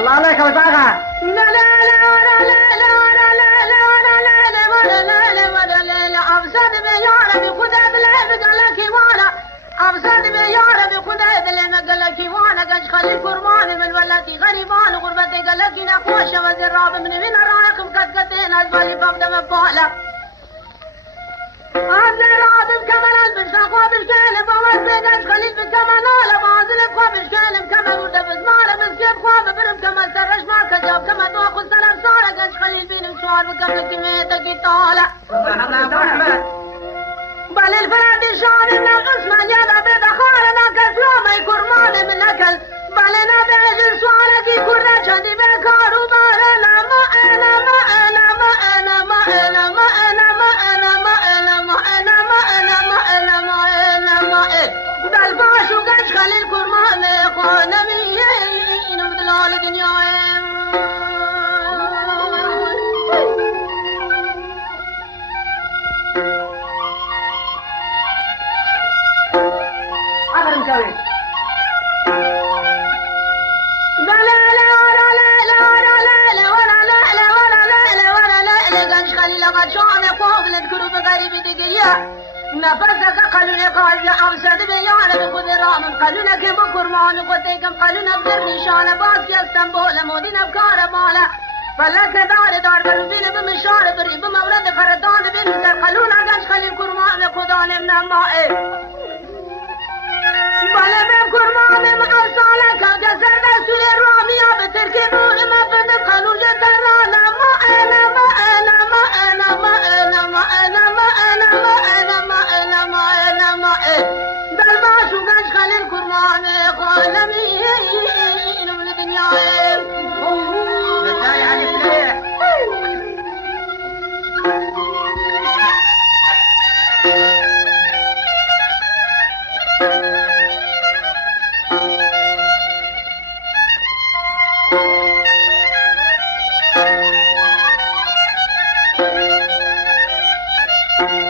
الله عليك يا وساقة. لا لا لا ولا لا لا ولا لا لا ولا لا لا ولا لا لا ولا لا لا أبصد بيارة بخدا بلا بقلك وانا أبصد بيارة بخدا بلا بقلك وانا قش خلي كرمان من ولتي غريبان غربتي قلك نقوش وزير راب من وين رايق مكتكتين أزبالي بفد مبالة أنا رادم كمان البس أخواب الكلم وود بيقش خليل بكمان آلا بازل أخواب الكلم كمان ودفز مالا مسكيب خواب برم كمان سرش ما كجاب كمان واخذ سلام صالة قش خليل بين مشوار بكمان كميتك يطالع بل الفرد الشعر النقص من يدا بدخالنا كسلامي كرمان من أكل بل نبعج سوالك كرة شدي بكار وبارنا ما أنا ما أنا ما أنا ما أنا ما أنا ما أنا ما أنا ما أنا ما أنا ما أنا ما أنا ما أنا بل باشو قش خلي الكرمان إخوانا مين وبدلال دنياهم نفسك قالوا قال أبسد بيانا بخذ رام قالوا لك بكرمان قتيكم قالوا نبذر نشانة باس يا اسطنبول مودينا بكار مالا فلك دار قلبين بمشار بريب مورد فردان بنتر قالوا لك خلي الكرمان خدان من الماء بلا بكرمان مأرسالك جسر رسول الرامية بتركبون ما بدك قالوا جترانا ما أنا ما أنا ما أنا ما أنا ما أنا ما أنا ما أنا ما أنا ما أنا ما أنا بل ما شو قش خلي الكرمان قالمي من الدنيا Thank you.